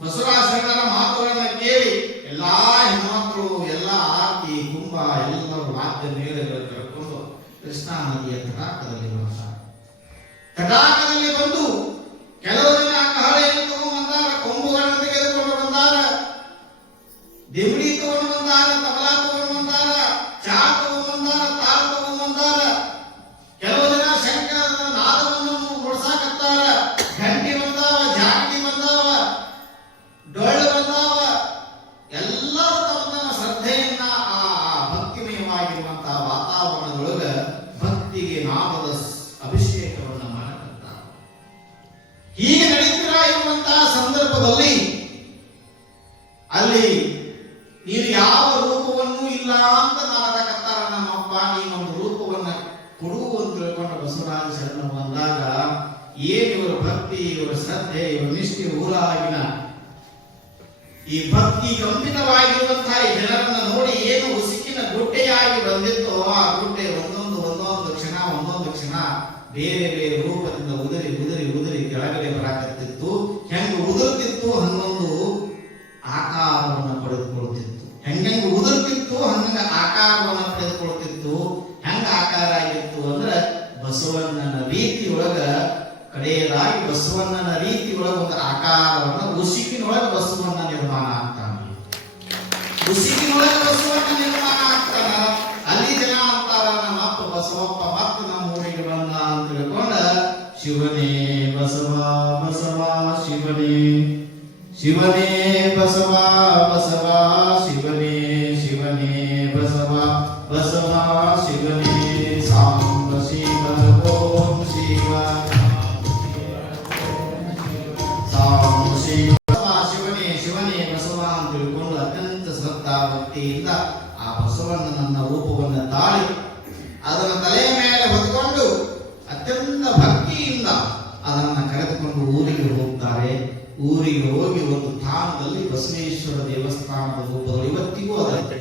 ಬಸವರಾಜ ಶರಣರ ಮಾತುಗಳನ್ನ ಕೇಳಿ ಎಲ್ಲಾ ಹೆಣ್ಮಕ್ಳು, ಎಲ್ಲಾ ಆರತಿ ಕುಂಭ ಎಲ್ಲರೂ ವಾದ್ಯ ಮೇಳಗಳು ಕರ್ಕೊಂಡು ಕೃಷ್ಣಾ ನದಿಯ ತಟಾಕದಲ್ಲಿ ಬಂದು ಕೆಲವು ಜನ ಕಹಳೆಯನ್ನು ತಗೊಂಡು ಬಂದಾರ, ಕೊಂಬುಗಳನ್ನು ತೆಗೆದುಕೊಂಡು ಬಂದಾರ, ದಿವಡಿ ತಗೊಂಡು ಬಂದಾರ, ತಬಲಾ ತಗೊಂಡು ಬಂದಾರ, ಚಾ ತಗೊಂಡು ಬಂದಾರ, ತಾಳ ತಗೊಂಡು ಬಂದಾರ. ಕೆಲವು ಜನ ಶಂಕರದ ನಾದವನ್ನು ನುಡ್ಸಾಕತ್ತಾರ. ಗಂಟೆ ಬಂದಾವ, ಜಾಗಟಿ ಬಂದಾವ, ಡೊಳ್ಳು ಬಂದಾವ. ಎಲ್ಲರೂ ತಮ್ಮ ಶ್ರದ್ಧೆಯನ್ನ ಆ ಭಕ್ತಿಮಯವಾಗಿರುವಂತಹ ವಾತಾವರಣದೊಳಗ ಭಕ್ತಿಗೆ ನಾಮದ ಅಭಿಷೇಕವನ್ನು ಮಾಡಕತ್ತಾರ. ಹೀಗೆ ನಡೀತಿರುವಂತಹ ಸಂದರ್ಭದಲ್ಲಿ ಅಲ್ಲಿ ನೀನು ಯಾವ ರೂಪವನ್ನು ಇಲ್ಲ ಅಂತ ನಾಡಕತ್ತಾರ ನಮ್ಮಪ್ಪ, ನೀನೊಂದು ರೂಪವನ್ನ ಕೊಡು ಅಂತ ತಿಳ್ಕೊಂಡು ಬಸವರಾಜ ಶರಣ ಬಂದಾಗ ಏನ್ ಇವರ ಭಕ್ತಿ, ಇವರ ಶ್ರದ್ಧೆ, ಇವರ ನಿಷ್ಠೆ ಊರಾಗಿನ ಈ ಭಕ್ತಿ ಕಂಪಿತವಾಗಿರುವಂತಹ ಈ ಜನರನ್ನ ನೋಡಿ ಏನು ಉಸುಕಿನ ಗುಡ್ಡೆಯಾಗಿ ಬಂದಿತ್ತೋ ಆ ಗುಡ್ಡೆ ಒಂದೊಂದು ಕ್ಷಣ ಬೇರೆ ಬೇರೆ ರೂಪದಿಂದ ಉದುರಿ ಕೆಳಗಡೆ ಬರಾಕತ್ತಿತ್ತು. ಹೆಂಗ ಉದುರುತ್ತಿತ್ತು ಹನ್ನೊಂದು ಆಕಾರವನ್ನು ಪಡೆದುಕೊಳ್ಳುತ್ತಿತ್ತು. ಹೆಂಗ ಉದುರುತ್ತಿತ್ತು ಹಂಗ ಆಕಾರವನ್ನು ಪಡೆದುಕೊಳ್ಳುತ್ತಿತ್ತು. ಹೆಂಗ ಆಕಾರ ಆಗಿತ್ತು ಅಂದ್ರೆ ಬಸವಣ್ಣನ ರೀತಿಯೊಳಗ ಕಡೆಯದಾಗಿ ಬಸವಣ್ಣನ ರೀತಿಯೊಳಗ ಒಂದು ಆಕಾರವನ್ನು ಉಸುಕಿನೊಳಗೆ ಬಸವಣ್ಣ ನಿರ್ಮಾಣ ಆಗ್ತಾನೆ. ಉಸುಕಿನೊಳಗೆ ಬಸವಣ್ಣ ನಿರ್ಮಾಣ ಆಗ್ತಾನ. ಅಲ್ಲಿ ಜನ ಅಂತಾರ, ನಮ್ಮ ಅಪ್ಪ ಬಸವಪ್ಪ ಮತ್ತು ನಮ್ಮ ಶಿವನೇ ಬಸವ ಬಸವ ಶಿವನೇ ಶಿವನೇ ಬಸವ ಬಸವ ಶಿವನೇ ಶಿವನೇ ಬಸವ ಬಸವ ಶಿವನೇ ಸಾಂಬ ಶಿವ ಓಂ ಶಿವ ಸಾಂಬ ಶಿವ ಶಿವನೇ ಶಿವನೇ ಬಸವ ಅಂತ ತಿಳ್ಕೊಂಡು ಅತ್ಯಂತ ಶ್ರದ್ಧಾ ಭಕ್ತಿಯಿಂದ ಆ ಬಸವಣ್ಣನ ರೂಪವನ್ನು ತಾಳಿ ಅದರ ತಲೆಯ ಮೇಲೆ ಹೊತ್ಕೊಂಡು ಅತ್ಯಂತ ಭಕ್ತಿಯಿಂದ ಅದನ್ನು ಕರೆದುಕೊಂಡು ಊರಿಗೆ ಹೋಗ್ತಾರೆ. ಊರಿಗೆ ಹೋಗಿ ಒಂದು ತಾಣದಲ್ಲಿ ಬಸವೇಶ್ವರ ದೇವಸ್ಥಾನದ ರೂಪದಲ್ಲಿ ಇವತ್ತಿಗೂ ಅದಕ್ಕೆ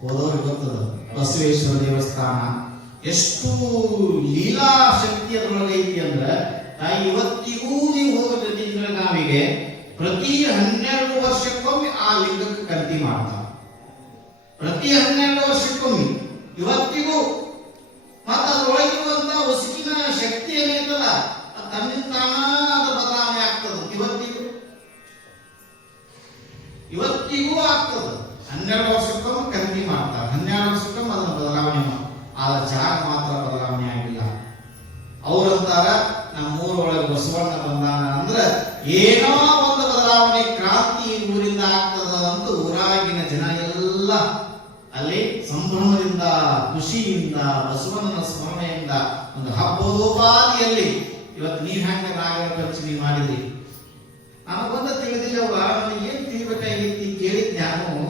ಹೋದವ್ರಿಗೆ ಗೊತ್ತದ. ಬಸವೇಶ್ವರ ದೇವಸ್ಥಾನ ಎಷ್ಟು ಲೀಲಾ ಶಕ್ತಿ ಅದರೊಳಗೆ ಐತಿ ಅಂದ್ರೆ ಇವತ್ತಿಗೂ ನೀವು ಹೋಗೋದು ಬೆಳಗಾವಿಗೆ ಪ್ರತಿ 12 ವರ್ಷಕ್ಕೊಮ್ಮೆ ಆ ಲಿಂಗಕ್ಕೆ ಕಂತಿ ಮಾಡ್ತಾರೆ. ಪ್ರತಿ 12 ವರ್ಷಕ್ಕೊಮ್ಮೆ ಇವತ್ತಿಗೂ ಮತ್ತೆ ಅದರೊಳಗಿರುವಂತ ಉಸುಕಿನ ಶಕ್ತಿ ಏನೈತಲ್ಲ ತನ್ನಿಂದಾನ ಅದು ಬದಲಾವಣೆ ಆಗ್ತದೆ. ಇವತ್ತಿಗೂ ಆಗ್ತದೆ. 12 ವರ್ಷಕ್ಕೊಮ್ಮೆ ಕಂತಿ ಮಾಡ್ತಾರೆ. 12 ವರ್ಷಕ್ಕೊಮ್ಮೆ ಅದನ್ನ ಬದಲಾವಣೆ ಆದ್ರೆ ಜಾಗ ಮಾತ್ರ ಬದಲಾವಣೆ ಆಗಿಲ್ಲ. ಅವ್ರಂತಾರ ನಮ್ಮೂರೊಳಗೆ ಬಸವಣ್ಣ ಬಂದಾನ ಅಂದ್ರೆ ಏನೋ ಒಂದು ಬದಲಾವಣೆ ಕ್ರಾಂತಿ ಊರಿಂದ ಆಗ್ತದ ಅಂತ ಊರಾಗಿನ ಜನ ಎಲ್ಲ ಅಲ್ಲಿ ಸಂಭ್ರಮದಿಂದ ಖುಷಿಯಿಂದ ಬಸವಣ್ಣನ ಸ್ಮರಣೆಯಿಂದ ಒಂದು ಹಬ್ಬದೋಪಾದಿಯಲ್ಲಿ ಇವತ್ತು ನೀವ್ ಹೆಂಗ ನಾಗರ ಪಂಚಮಿ ಮಾಡಿದ್ರಿ ನನಗೊಂದ ತಿಳಿದಿಲ್ಲವ. ನನಗೆ ಏನ್ ತಿಳಿಬೇಕಾಗಿತ್ತು ಕೇಳಿದ್ ನಾನು.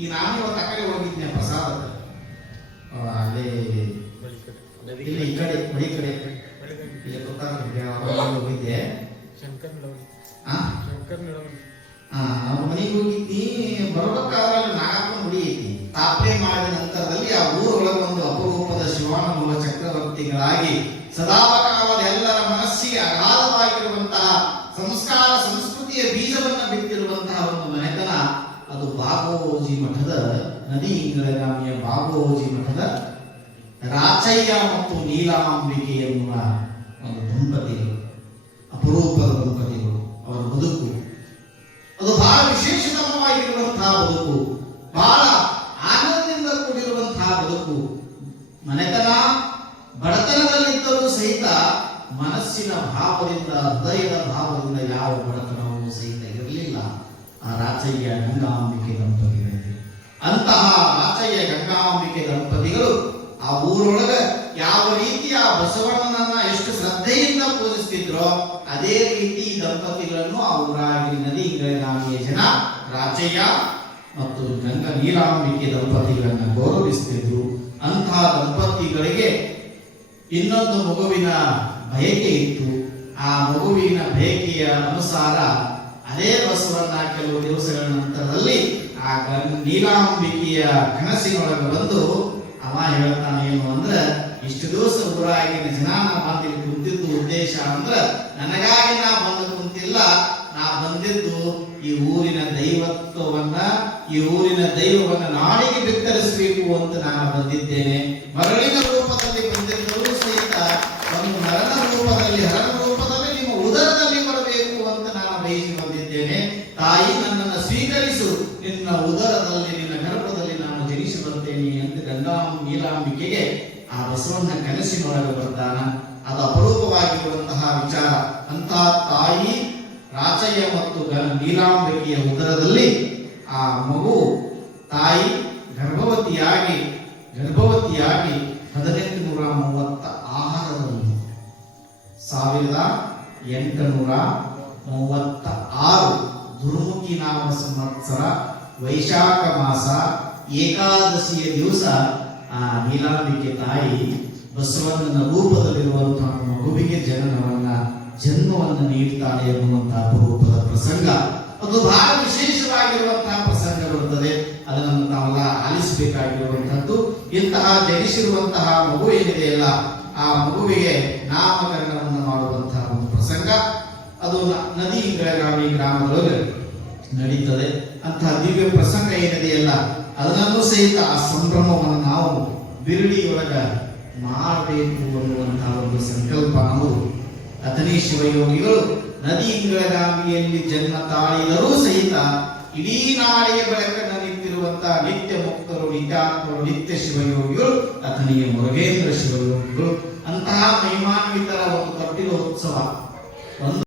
ಈಗ ನಾನು ಇವತ್ತು ಆ ಕಡೆ ಹೋಗಿದ್ದೆ ಪ್ರಸಾದ ಅಲ್ಲೇ ಇಲ್ಲಿ ಈ ಕಡೆ ಬಳಿ ಕಡೆ ಇಲ್ಲಿ ಹೋಗಿದ್ದೆ. ಅವ್ರ ಮನೆಗೆ ಹೋಗಿದ್ದಿ. ಬರ್ಬೇಕಾದ್ರೆ ನಾಗಪ್ಪನ ಗುಡಿ ಐತಿ. ಸ್ಥಾಪನೆ ಮಾಡಿದ ನಂತರದಲ್ಲಿ ಆ ಊರೊಳಗೆ ಒಂದು ಅಪರೂಪದ ಶಿವಾನುಭವ ಚಕ್ರವರ್ತಿಗಳಾಗಿ ಸದಾಕಾಲದ ಎಲ್ಲರ ಮನಸ್ಸಿಗೆ ಅಗಾಧವಾಗಿರುವಂತಹ ಸಂಸ್ಕಾರ ಸಂಸ್ಕೃತಿಯ ಬೀಜವನ್ನ ಬಿತ್ತಿರುವಂತಹ ಒಂದು ಮನೆತನ ಅದು ಬಾಗೋಜಿ ಮಠದ ನದಿ ಇಂಗಳಗಾಮಿಯ ಬಾಗೋಜಿ ಮಠದ ರಾಚಯ್ಯ ಮತ್ತು ನೀಲಾಂಬಿಕೆ ಎನ್ನುವ ಒಂದು ದಂಪತಿಗಳು, ಅಪರೂಪದ ದಂಪತಿಗಳು. ಅವರ ಬದುಕು ಅದು ಬಹಳ ವಿಶೇಷತಮವಾಗಿರುವಂತಹ ಬದುಕು, ಬಹಳ ಆನಂದದಿಂದ ಕೂಡಿರುವಂತಹ ಬದುಕು. ಮನೆತನ ಬಡತನದಲ್ಲಿದ್ದರೂ ಸಹಿತ ಮನಸ್ಸಿನ ಭಾವದಿಂದ ಹೃದಯದ ಭಾವದಿಂದ ಯಾವ ಬಡತನವೂ ಸಹಿತ ಇರಲಿಲ್ಲ ಆ ರಾಚಯ್ಯ ಗಂಗಾಂಬಿಕೆ ದಂಪತಿಗಳಿಗೆ. ಅಂತಹ ರಾಚಯ್ಯ ಗಂಗಾಂಬಿಕೆ ದಂಪತಿಗಳು ಆ ಊರೊಳಗ ಯಾವ ರೀತಿ ಆ ಬಸವಣ್ಣನನ್ನ ಎಷ್ಟು ಶ್ರದ್ಧೆಯಿಂದ ಪೂಜಿಸ್ತಿದ್ರೋ ಅದೇ ರೀತಿ ದಂಪತಿಗಳನ್ನು ಆ ಊರಾಗಿ ನದಿ ಇಂಗಳಗಾಮಿಯ ಜನ ರಾಚಯ್ಯ ಮತ್ತು ಗಂಗಾ ನೀಲಾಂಬಿಕೆ ದಂಪತಿಗಳನ್ನ ಗೌರವಿಸುತ್ತಿದ್ರು. ಅಂತಹ ದಂಪತಿಗಳಿಗೆ ಇನ್ನೊಂದು ಮಗುವಿನ ಬಯಕೆ ಇತ್ತು. ಆ ಮಗುವಿನ ಬಯಕೆಯ ಅನುಸಾರ ಅದೇ ಬಸವಣ್ಣ ಕೆಲವು ದಿವಸಗಳ ನಂತರದಲ್ಲಿ ಆ ನೀಲಾಂಬಿಕೆಯ ಕನಸಿನೊಳಗೆ ಬಂದು ಅವ ಹೇಳ್ತಾನೆ ಏನು ಅಂದ್ರೆ, ಇಷ್ಟು ದಿವಸ ಊರಾಗಿನ ಜನ ನಾ ಬಂದು ಕುಂತಿದ್ದು ಉದ್ದೇಶ ಅಂದ್ರೆ ನನಗಾಗಿ ನಾ ಬಂದು ಕುಂತಿಲ್ಲ. ನಾ ಬಂದಿದ್ದು ಈ ಊರಿನ ದೈವತ್ವವನ್ನ, ಈ ಊರಿನ ದೈವವನ್ನ ನಾಡಿಗೆ ಬಿತ್ತರಿಸಬೇಕು ಅಂತ ನಾನು ಬಂದಿದ್ದೇನೆ. ಮರಳಿನ ರೂಪದಲ್ಲಿ ಬಂದಿದ್ದರೂ ಸಹಿತ ಒಂದು ನರನ ರೂಪದಲ್ಲಿ, ಹರನ ರೂಪದಲ್ಲಿ ನಿಮ್ಮ ಉದರದಲ್ಲಿ ಬರಬೇಕು ಅಂತ ನಾನು ಬಯಸಿ ಬಂದಿದ್ದೇನೆ. ತಾಯಿ, ನನ್ನನ್ನು ಸ್ವೀಕರಿಸು, ನಿನ್ನ ಉದರದಲ್ಲಿ, ನಿನ್ನ ಗರ್ಭದಲ್ಲಿ ನಾನು ಜನಿಸಿ ಬರ್ತೇನೆ ಅಂತ ಗಂಗಾ ನೀಲಾಂಬಿಕೆಗೆ ಆ ಬಸವಣ್ಣ ಕನಸಿನೊಳಗೆ ಬರ್ತಾನ. ಅದು ಅಪರೂಪವಾಗಿರುವಂತಹ ವಿಚಾರ. ಅಂತಹ ತಾಯಿ ರಾಚಯ್ಯ ಮತ್ತು ನೀಲಾಂಬಿಕೆಯ ಉದರದಲ್ಲಿ ಆ ಮಗು ತಾಯಿ ಗರ್ಭವತಿಯಾಗಿ 1830 ಆಹಾರದಲ್ಲಿ 1836 ದುರ್ಮುಖಿ ನಾಮ ಸಂವತ್ಸರ ವೈಶಾಖ ಮಾಸ ಏಕಾದಶಿಯ ದಿವಸ ಆ ನೀಲಾಂಬಿಕೆ ತಾಯಿ ಬಸವಣ್ಣನ ರೂಪದಲ್ಲಿರುವಂತಹ ಮಗುವಿಗೆ ಜನ್ಮವನ್ನು ನೀಡ್ತಾಳೆ ಎನ್ನುವಂತಹ ಅಪರೂಪದ ಪ್ರಸಂಗ. ಅದು ಬಹಳ ವಿಶೇಷವಾಗಿರುವಂತಹ ಪ್ರಸಂಗ ಬರುತ್ತದೆ. ಅದನ್ನು ನಾವೆಲ್ಲ ಆಲಿಸಬೇಕಾಗಿರುವಂತಹದ್ದು. ಇಂತಹ ಜನಿಸಿರುವಂತಹ ಮಗು ಏನಿದೆಯಲ್ಲ, ಆ ಮಗುವಿಗೆ ನಾಮಕರಣವನ್ನು ಮಾಡುವಂತಹ ಒಂದು ಪ್ರಸಂಗ ಅದು ನದಿ ಇಂಗಳಗಾಮಿ ಗ್ರಾಮದೊಳಗೆ ನಡೀತದೆ. ಅಂತಹ ದಿವ್ಯ ಪ್ರಸಂಗ ಏನಿದೆಯಲ್ಲ ಅದನ್ನು ಸಹಿತ ಆ ಸಂಭ್ರಮವನ್ನು ನಾವು ಬಿರುಡಿಯೊಳಗ ಮಾಡಬೇಕು ಅನ್ನುವಂತಹ ಒಂದು ಸಂಕಲ್ಪ ನಮ್ಮದು. ಅಥಣಿ ಶಿವಯೋಗಿಗಳು ನದಿ ಇಂಗಳಗಾಮಿಯಲ್ಲಿ ಜನ್ಮ ತಾಳಿದರೂ ಸಹಿತ ಇಡೀ ನಾಡಿಗೆ ಬೆಳಕನ್ನು ನಿಂತಿರುವಂತಹ ನಿತ್ಯ ಮುಕ್ತರು, ವಿದ್ಯಾತ್ಮರು ನಿತ್ಯ ಶಿವಯೋಗಿಗಳು ಅಥಣಿಯ ಮುರುಗೇಂದ್ರ ಶಿವಯೋಗಿಗಳು ಅಂತಹ ಮಹಿಮಾನ್ವಿತರ ಒಂದು ಕಟ್ಟಿದ ಉತ್ಸವ. ಒಂದು